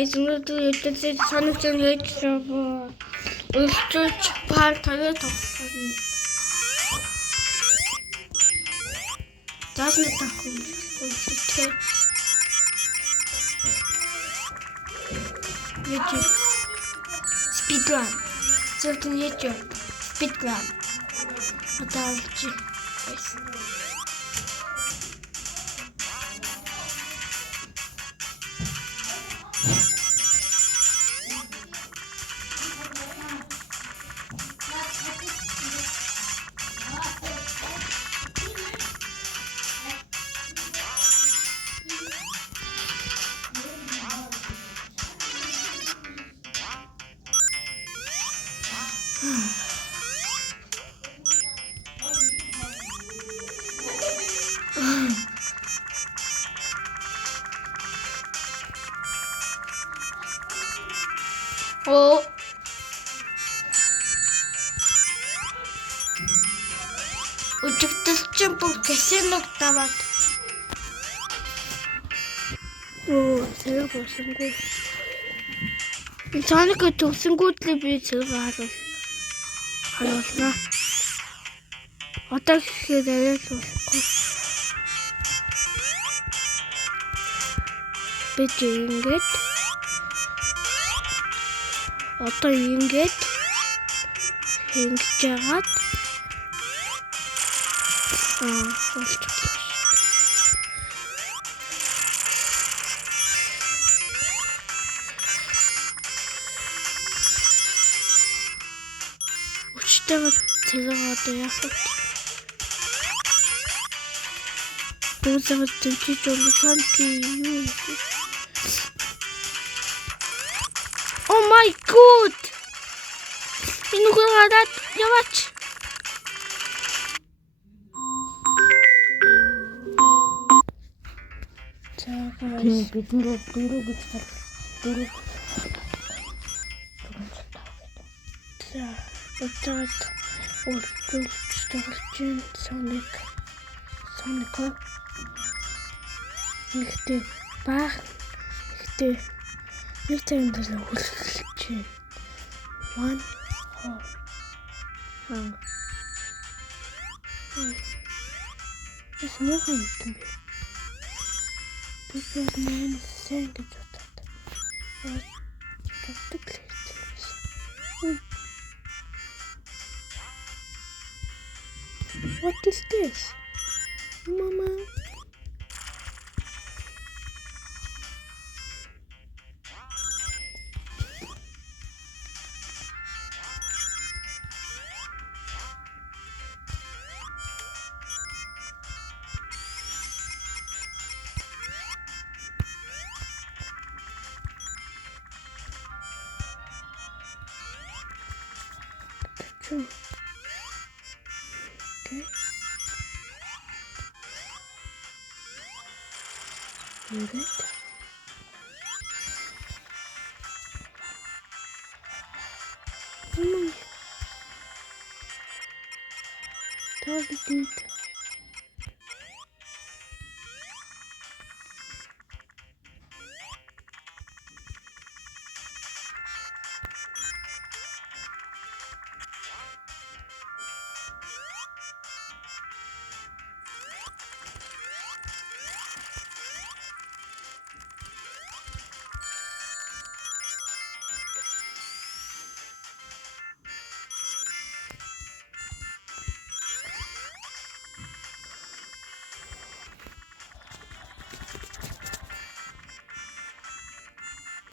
Эзэмнүүд үлдээсэй санагч хийж өлтөж пар тавиад тоглоно. Заасан таах юм. Үлдээ. YouTube speedrun. Зөвхөн YouTube speedrun. Атаалч. О. Өчигдөлчин бүх касиног даваад. Оо, зэрэг болсонгүй. Соник төгсөнгүүтлээ би зэрэг харуулна. Одоо гэхээр арай л болохгүй. Би ингэж одоо ингэж яагаад Учтайгаа зэрэг одоо яах вэ? Бузаа төвчж олсон юу? Oh my god! Энэ хураад яваач. Чагаа бидний дөрөв гэж дөрөв. За, өчигд үлдүүлж тоглож Sonic. Ихтэй баг. Ихтэй нэг цагийн дараа үлдүүлж байна. Ეს муухан юм бэ? This was man saying it. What is this? Mama. Okay. Good. Totally good.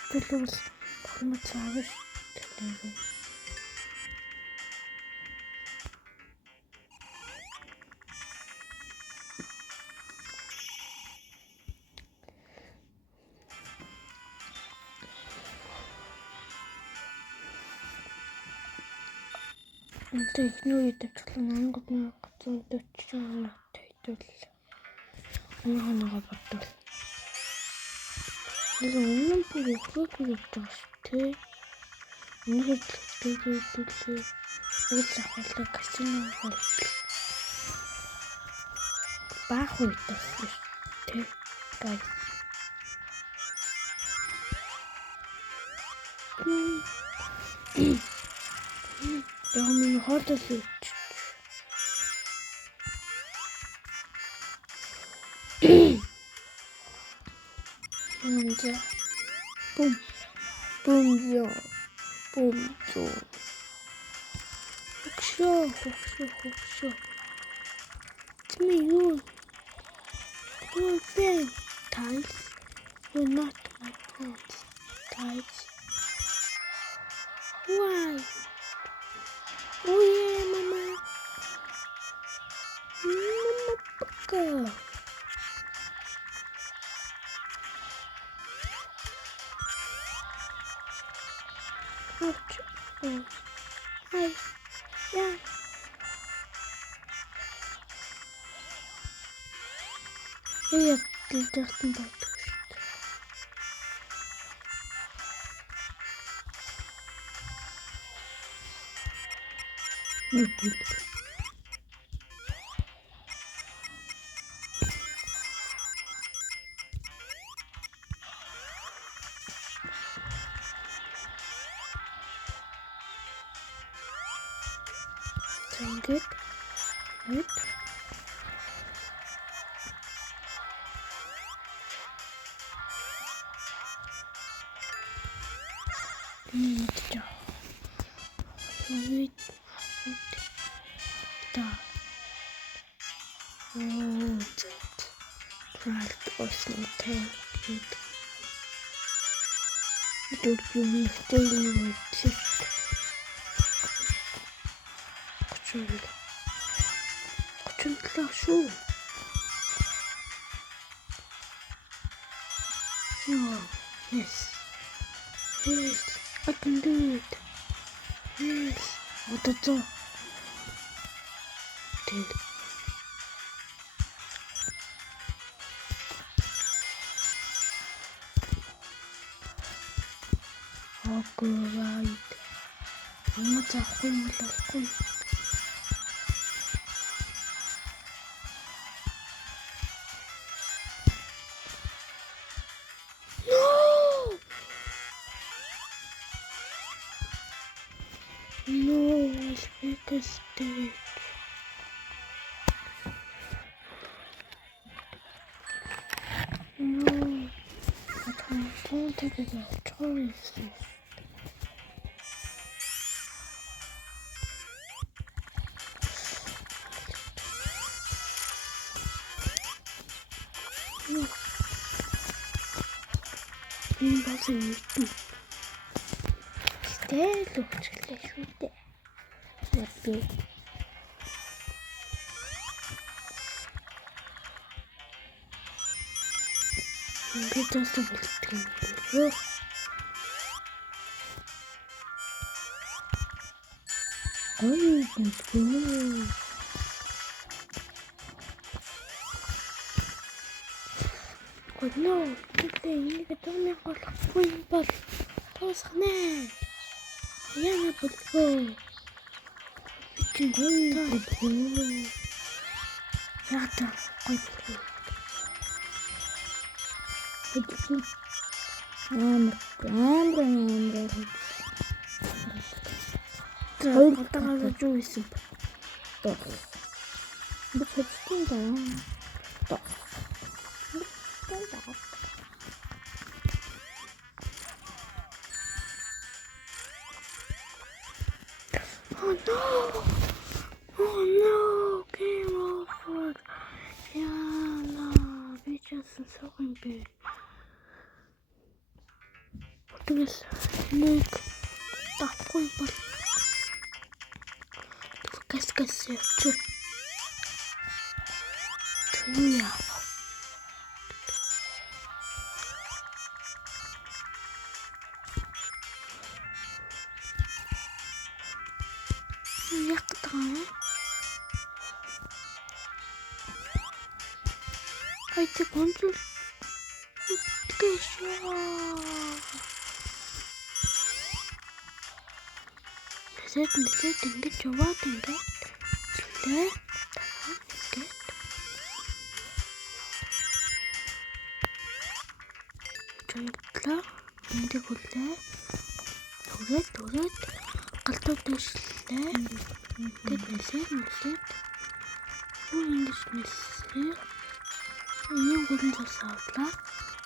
Төлөвс бохомц аавш төлөв. Техник дэвчлэн ангууд нэг 140 минут хэдүүл. Оноо бодвол. Нэг өмнө бүр өгөх гэж байна шүү дээ. Нэг төлөвлөлөө нэг захиалга касино хол. Баах үед шүү дээ. Guys. Jag min har det slut. Vänta. Boom. Boom, ja. Boom, ja. Också. It's me, you. You're very tight. You're not my friends. Tight. Why? Oh yeah, mama. Mama, paka. Ouch. Oh. Hi. Yeah. Я летать не буду. Не буду. Good. Good. Да. Вид. Да. Вот. Ральф осмотрел. Тут не стоит. Хочу класу. Oh, yes. Yes. I can do it. Yes. Вот это. Ты. Alright. Вот такой. No, let's make a stage. No, I don't take it as tourists. No. You doesn't need to. Stay, look, let's shoot there. Let's go. Get us the building. Oh. Oh, oh no, today you don't make a queen, but those hands. Yeah, but go. It's good. Yeah, 어디다가 좀 있어. 또. 뭐 저친다. 또. Oh no! Oh no! Game over. Yeah, no. 미쳤어, 속은게. 어떻겠어? 네, 딱 보이봐. Qu'est-ce tu là? Yaktan. Haydi kontrol. Geçiyor. Neyse dinle coba dinle. Dinle. Çocuklar, şimdi burada Түрээд галдуу дэвшлээ. Ингээд нэлээд ингэж нэлээ. Ийм гүрэн цас авлаа.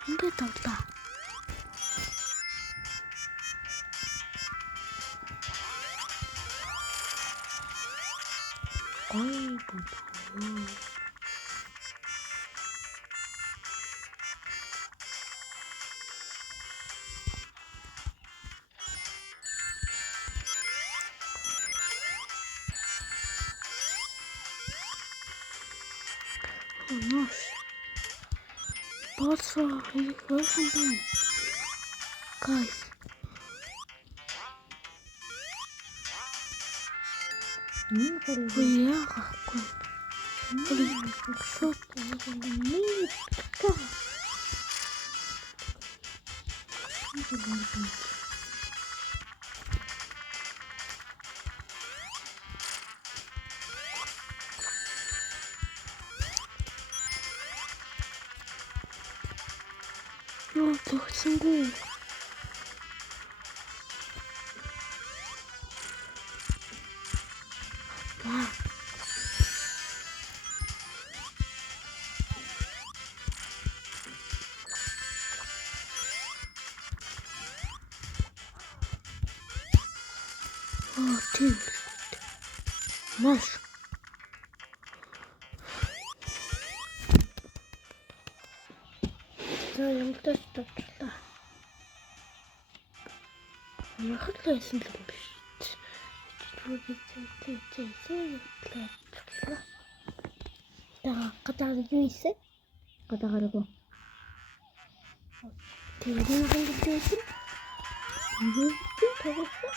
Ингээд авлаа. Ой бүү. Oh gosh. Also, you heard something. Guys. Уяагахгүй. Шот ёо тогсонгүй. Тийм. Маш. За юмтай тавчлаа. Яхад лайсан л юм биш. Гадаагаар юу ийсэн? Гадаагаараа. Тэгээд нэг юм гэсэн. Тоглосон.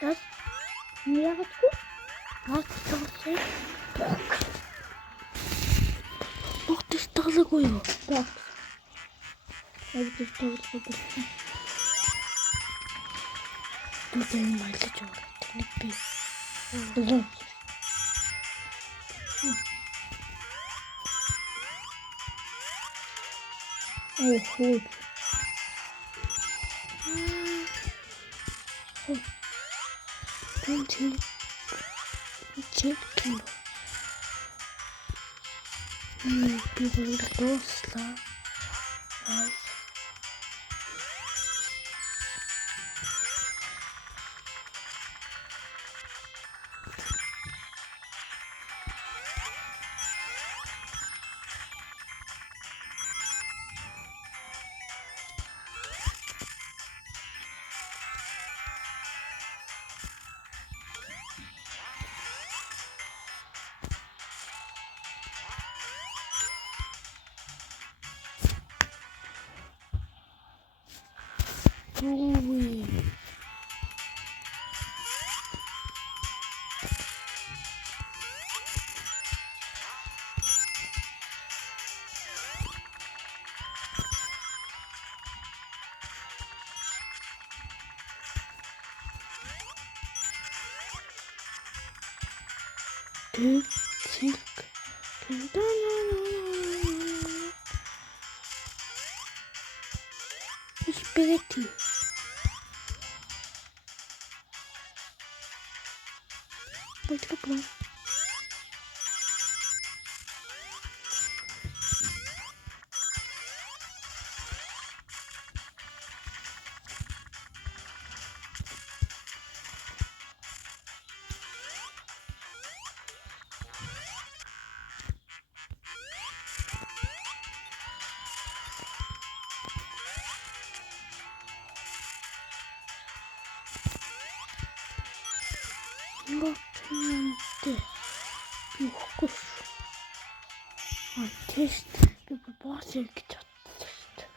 Тас яагаад тоглосон? Богдож тоглоогүй юу? Богдож тоглосон. Түлэн майлж байгаа. Тэнийг би. Хөө. Чекин. Би дуслаа. Ой. Тик. Спирити. Потребно. Вот Юхгүйш. Тест би босс гэж бодсон шүү дээ.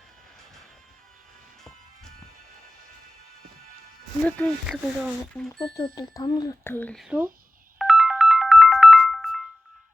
Нэг л гоо онгоцтой 5 минут төлөө